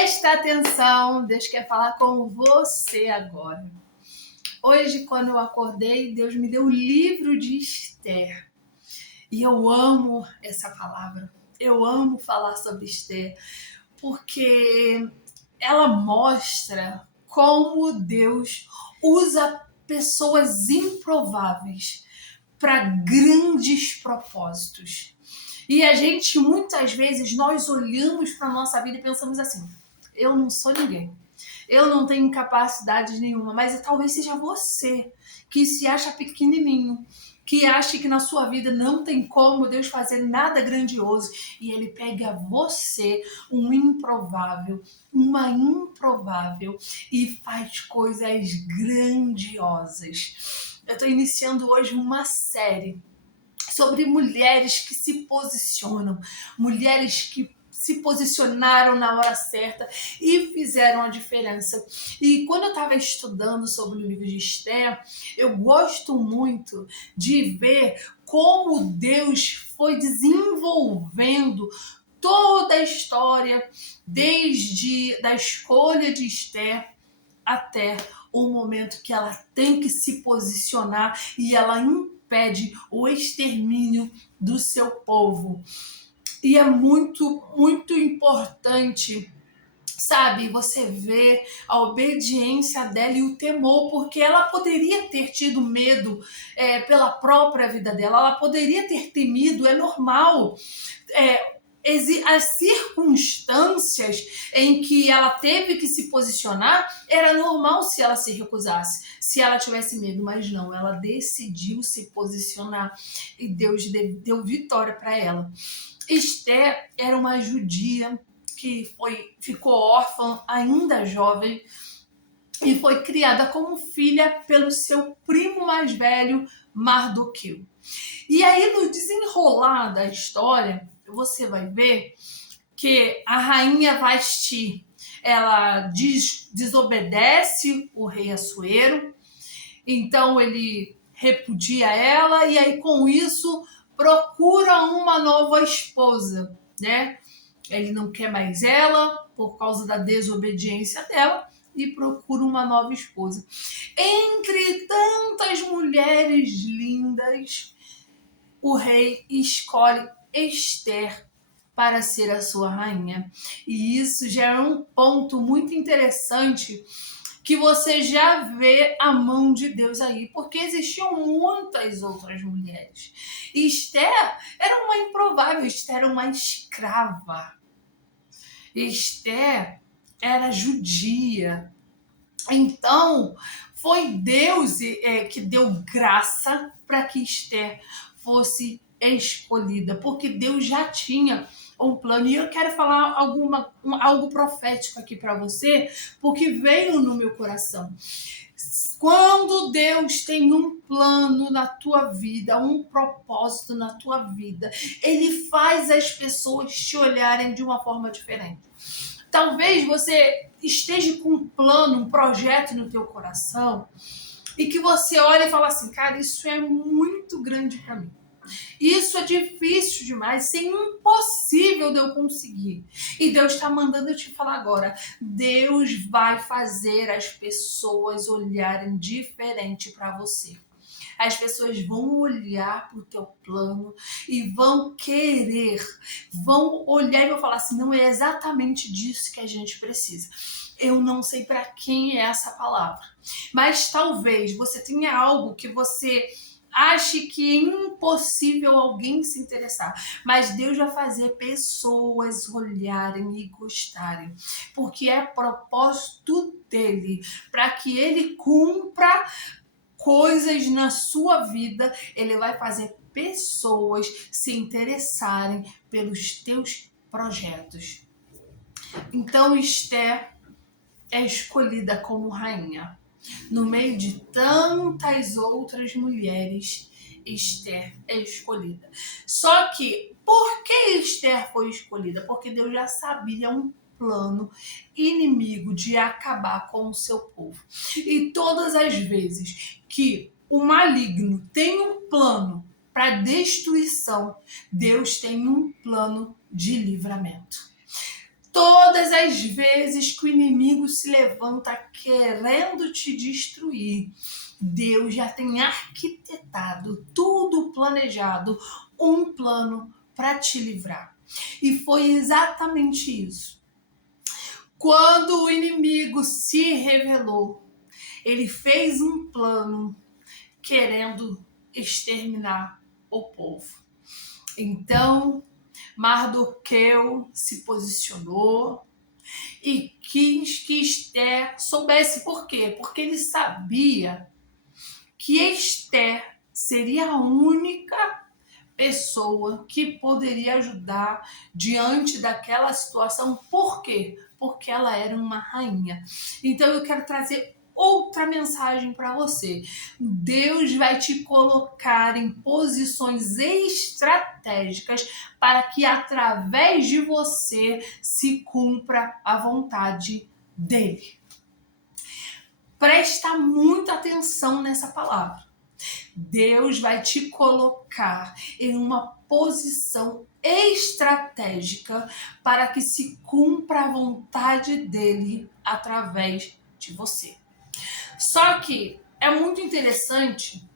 Presta atenção, Deus quer falar com você agora. Hoje, quando eu acordei, Deus me deu o livro de Esther. E eu amo essa palavra. Eu amo falar sobre Esther, porque ela mostra como Deus usa pessoas improváveis para grandes propósitos. E a gente, muitas vezes, nós olhamos para a nossa vida e pensamos assim: eu não sou ninguém, eu não tenho capacidade nenhuma, mas talvez seja você que se acha pequenininho, que acha que na sua vida não tem como Deus fazer nada grandioso, e Ele pega você, um improvável, uma improvável, e faz coisas grandiosas. Eu estou iniciando hoje uma série sobre mulheres que se posicionam, mulheres que se posicionaram na hora certa e fizeram a diferença. E quando eu estava estudando sobre o livro de Esther, eu gosto muito de ver como Deus foi desenvolvendo toda a história, desde da escolha de Esther até o momento que ela tem que se posicionar e ela impede o extermínio do seu povo. E é muito, muito importante, sabe, você vê a obediência dela e o temor, porque ela poderia ter tido medo pela própria vida dela, ela poderia ter temido, é normal. As circunstâncias em que ela teve que se posicionar, era normal se ela se recusasse, se ela tivesse medo, mas não, ela decidiu se posicionar e Deus deu vitória para ela. Esther era uma judia que ficou órfã ainda jovem e foi criada como filha pelo seu primo mais velho, Mardoqueu. E aí, no desenrolar da história, você vai ver que a rainha Vasti, ela desobedece o rei Assuero, então ele repudia ela e aí com isso procura uma nova esposa, né? Ele não quer mais ela por causa da desobediência dela e procura uma nova esposa. Entre tantas mulheres lindas, o rei escolhe Esther para ser a sua rainha. E isso já é um ponto muito interessante, que você já vê a mão de Deus aí, porque existiam muitas outras mulheres. E Esther era uma improvável, Esther era uma escrava. Esther era judia. Então, foi Deus que deu graça para que Esther fosse escolhida, porque Deus já tinha um plano. E eu quero falar algo profético aqui para você, porque veio no meu coração. Quando Deus tem um plano na tua vida, um propósito na tua vida, Ele faz as pessoas te olharem de uma forma diferente. Talvez você esteja com um plano, um projeto no teu coração e que você olha e fala assim: cara, isso é muito grande para mim. Isso é difícil demais, isso é impossível de eu conseguir. E Deus está mandando eu te falar agora. Deus vai fazer as pessoas olharem diferente para você. As pessoas vão olhar para o teu plano e vão querer, vão olhar e vão falar assim: não é exatamente disso que a gente precisa. Eu não sei para quem é essa palavra, mas talvez você tenha algo que você ache que é impossível alguém se interessar, mas Deus vai fazer pessoas olharem e gostarem, porque é propósito dele, para que ele cumpra coisas na sua vida. Ele vai fazer pessoas se interessarem pelos teus projetos. Então Esther é escolhida como rainha. No meio de tantas outras mulheres, Esther é escolhida. Só que, por que Esther foi escolhida? Porque Deus já sabia um plano inimigo de acabar com o seu povo. E todas as vezes que o maligno tem um plano para destruição, Deus tem um plano de livramento. Todas as vezes que o inimigo se levanta querendo te destruir, Deus já tem arquitetado, tudo planejado, um plano para te livrar. E foi exatamente isso. Quando o inimigo se revelou, ele fez um plano querendo exterminar o povo. Então, Mardoqueu se posicionou e quis que Esther soubesse por quê? Porque ele sabia que Esther seria a única pessoa que poderia ajudar diante daquela situação. Por quê? Porque ela era uma rainha. Então eu quero trazer outra mensagem para você. Deus vai te colocar em posições estratégicas para que através de você se cumpra a vontade dele. Presta muita atenção nessa palavra. Deus vai te colocar em uma posição estratégica para que se cumpra a vontade dele através de você. Só que é muito interessante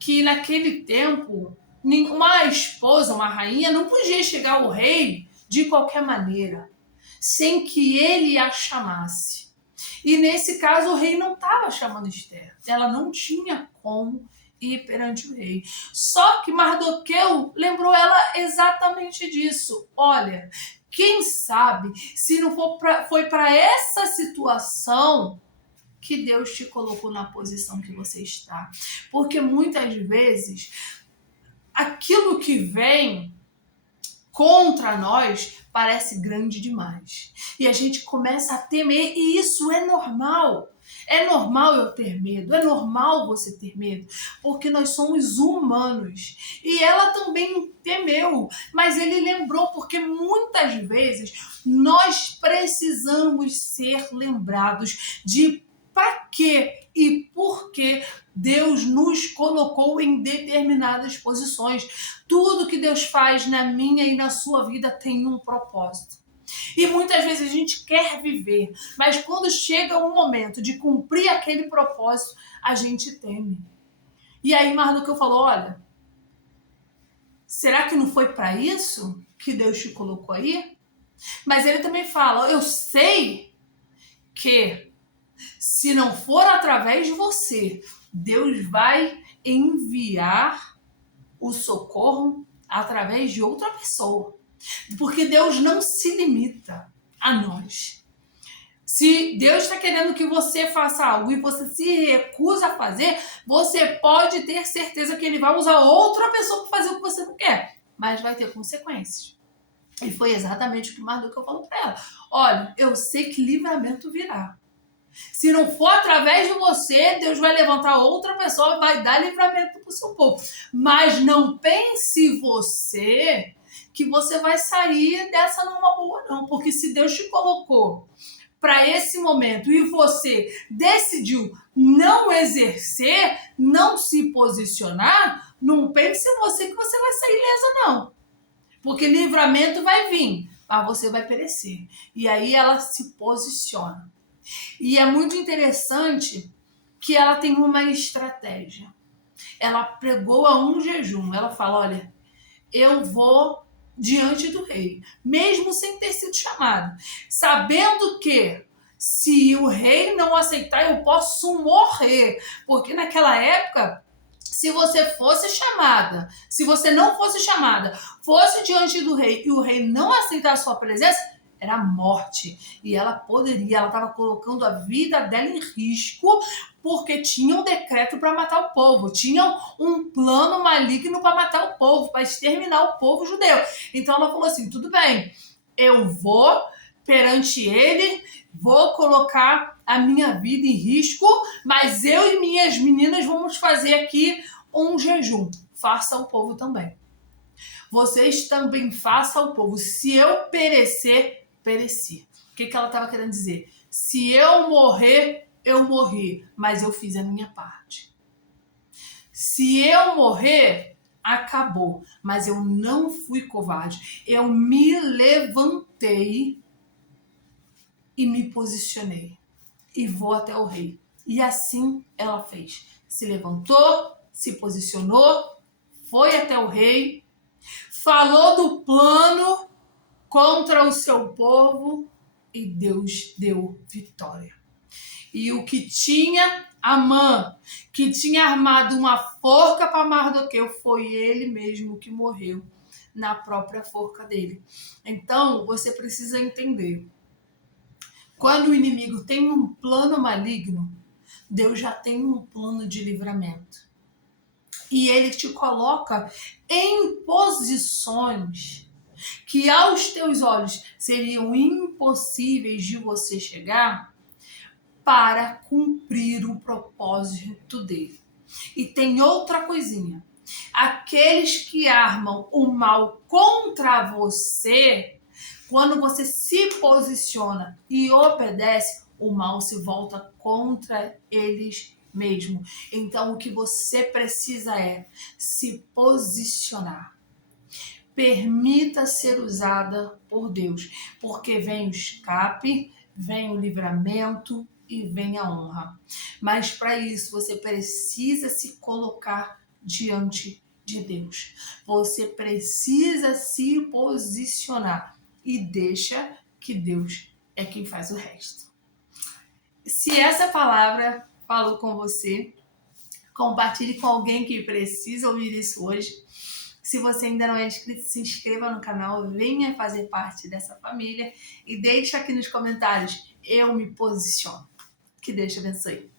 que naquele tempo, uma esposa, uma rainha, não podia chegar ao rei de qualquer maneira, sem que ele a chamasse. E nesse caso o rei não estava chamando Esther. Ela não tinha como ir perante o rei. Só que Mardoqueu lembrou ela exatamente disso. Olha, quem sabe se não foi para essa situação que Deus te colocou na posição que você está. Porque muitas vezes aquilo que vem contra nós parece grande demais. E a gente começa a temer, e isso é normal. É normal eu ter medo, é normal você ter medo, porque nós somos humanos. E ela também temeu, mas ele lembrou, porque muitas vezes nós precisamos ser lembrados de para quê e por que Deus nos colocou em determinadas posições. Tudo que Deus faz na minha e na sua vida tem um propósito. E muitas vezes a gente quer viver, mas quando chega o momento de cumprir aquele propósito, a gente teme. E aí Mardoqueu falou, olha, será que não foi para isso que Deus te colocou aí? Mas ele também fala, eu sei que se não for através de você, Deus vai enviar o socorro através de outra pessoa. Porque Deus não se limita a nós. Se Deus está querendo que você faça algo e você se recusa a fazer, você pode ter certeza que ele vai usar outra pessoa para fazer o que você não quer. Mas vai ter consequências. E foi exatamente o que Mardoqueu falou para ela. Olha, eu sei que livramento virá. Se não for através de você, Deus vai levantar outra pessoa e vai dar livramento para o seu povo. Mas não pense você que você vai sair dessa numa boa, não. Porque se Deus te colocou para esse momento e você decidiu não exercer, não se posicionar, não pense você que você vai sair ilesa, não. Porque livramento vai vir, mas você vai perecer. E aí ela se posiciona. E é muito interessante que ela tem uma estratégia. Ela pregou a um jejum. Ela fala, olha, eu vou diante do rei, mesmo sem ter sido chamada, sabendo que se o rei não aceitar, eu posso morrer. Porque naquela época, se você fosse chamada, se você não fosse chamada, fosse diante do rei e o rei não aceitar a sua presença, era morte. E ela estava colocando a vida dela em risco, porque tinha um decreto para matar o povo, tinha um plano maligno para matar o povo, para exterminar o povo judeu. Então ela falou assim, tudo bem, eu vou perante ele, vou colocar a minha vida em risco, mas eu e minhas meninas vamos fazer aqui um jejum. Faça o povo também. Vocês também façam o povo. Se eu perecer, pereci. O que ela estava querendo dizer? Se eu morrer, eu morri, mas eu fiz a minha parte. Se eu morrer, acabou, mas eu não fui covarde. Eu me levantei e me posicionei e vou até o rei. E assim ela fez. Se levantou, se posicionou, foi até o rei, falou do plano contra o seu povo e Deus deu vitória. E o que tinha Amã, que tinha armado uma forca para Mardoqueu, foi ele mesmo que morreu na própria forca dele. Então, você precisa entender. Quando o inimigo tem um plano maligno, Deus já tem um plano de livramento. E ele te coloca em posições que aos teus olhos seriam impossíveis de você chegar para cumprir o propósito dele. E tem outra coisinha. Aqueles que armam o mal contra você, quando você se posiciona e obedece, o mal se volta contra eles mesmo. Então, o que você precisa é se posicionar. Permita ser usada por Deus, porque vem o escape, vem o livramento e vem a honra. Mas para isso você precisa se colocar diante de Deus. Você precisa se posicionar e deixa que Deus é quem faz o resto. Se essa palavra falou com você, compartilhe com alguém que precisa ouvir isso hoje. Se você ainda não é inscrito, se inscreva no canal, venha fazer parte dessa família e deixe aqui nos comentários, eu me posiciono. Que Deus te abençoe.